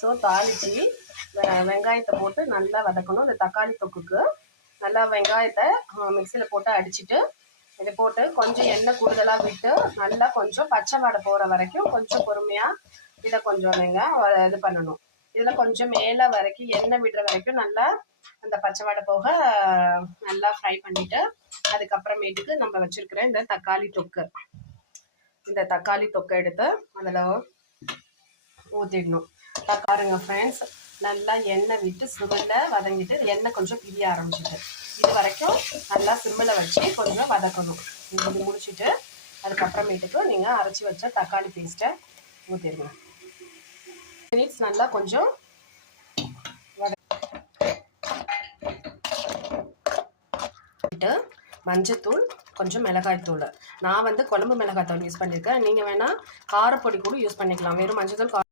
So தாளித்து வெங்காயத்தை போட்டு நல்லா வதக்கணும். இந்த தக்காளி தொக்குக்கு நல்லா வெங்காயத்தை மிக்சியில் போட்டு அடிச்சுட்டு இதை போட்டு கொஞ்சம் எண்ணெய் கூடுதலாக விட்டு நல்லா கொஞ்சம் பச்சை வாடை போகிற வரைக்கும் கொஞ்சம் பொறுமையாக இதை கொஞ்சம் நீங்கள் இது பண்ணணும். இதில் கொஞ்சம் மேலே வரைக்கும் எண்ணெய் விடுற வரைக்கும் நல்லா அந்த பச்சை வாடை போக நல்லா ஃப்ரை பண்ணிவிட்டு அதுக்கப்புறமேட்டுக்கு நம்ம வச்சுருக்கிற இந்த தக்காளி தொக்கை எடுத்து அதில் ஊற்றிடணும். பாருங்க ஃப்ரெண்ட்ஸ், நல்லா எண்ணெய் விட்டு சிம்மில் வதங்கிட்டு எண்ணெய் கொஞ்சம் பிரிய ஆரம்பிச்சிட்டு இது வரைக்கும் நல்லா சிம்மில் வச்சு கொஞ்சம் வதக்கணும். இது முடிச்சுட்டு அதுக்கப்புறமேட்டுக்கு நீங்கள் அரைச்சி வச்ச தக்காளி பேஸ்ட்டை ஊற்றிடுங்க. மினிட்ஸ் நல்லா கொஞ்சம் மஞ்சத்தூள், கொஞ்சம் மிளகாய்த்தூள். நான் வந்து குழம்பு மிளகாய்த்தூள் யூஸ் பண்ணியிருக்கேன். நீங்கள் வேணால் காரப்பொடி கூட யூஸ் பண்ணிக்கலாம். வெறும் மஞ்சத்தூள்